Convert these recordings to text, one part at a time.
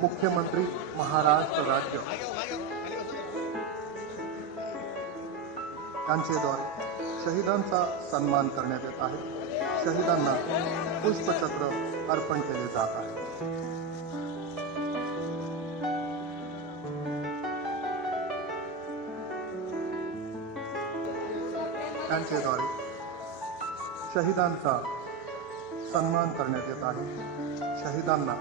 मुख्यमंत्री महाराष्ट्र राज्य यांच्याद्वारे शहीदांचा सन्मान करण्यात येत आहे। शहीदांना पुष्पचक्र अर्पण केले जात आहे। त्यांच्याद्वारे शहीदांचा सन्मान करण्यात येत आहे। शहीदांना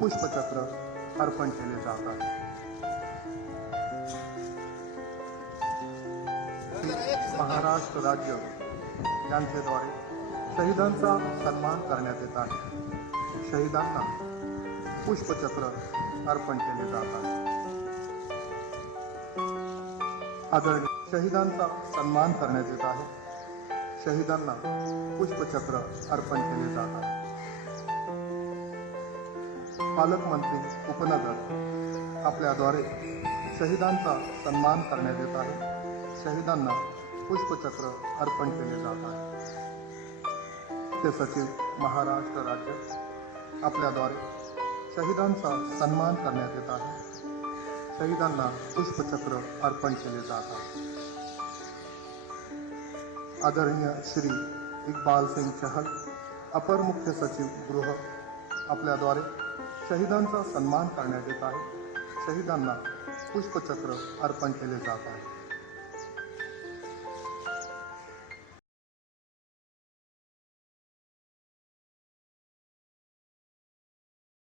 पुष्पचक्र अर्पण केले जात आहे। महाराष्ट्र राज्य यांच्याद्वारे शहीदांचा सन्मान करण्यात येत आहे। शहीदांना पुष्पचक्र अर्पण केले जात आहे। आदरणीय शहीदांचा सन्मान करण्यात येत आहे। शहीदांना पुष्पचक्र अर्पण केले जात आहे। पालकमंत्री उपनगर आपल्याद्वारे शहीदांचा सन्मान करण्यात येत आहे। शहीदांना पुष्पचक्र अर्पण केले जात आहे। मुख्य सचिव महाराष्ट्र राज्य आपल्याद्वारे शहीदांचा सन्मान करण्यात येत आहे। शहीदांना पुष्पचक्र अर्पण केले जात आहे। आदरणीय श्री इकबाल सिंग चहल अपर मुख्य सचिव गृह आपल्याद्वारे शहीदांचा सन्मान करण्यात येत आहे। शहीदांना पुष्पचक्र अर्पण केले जात आहे।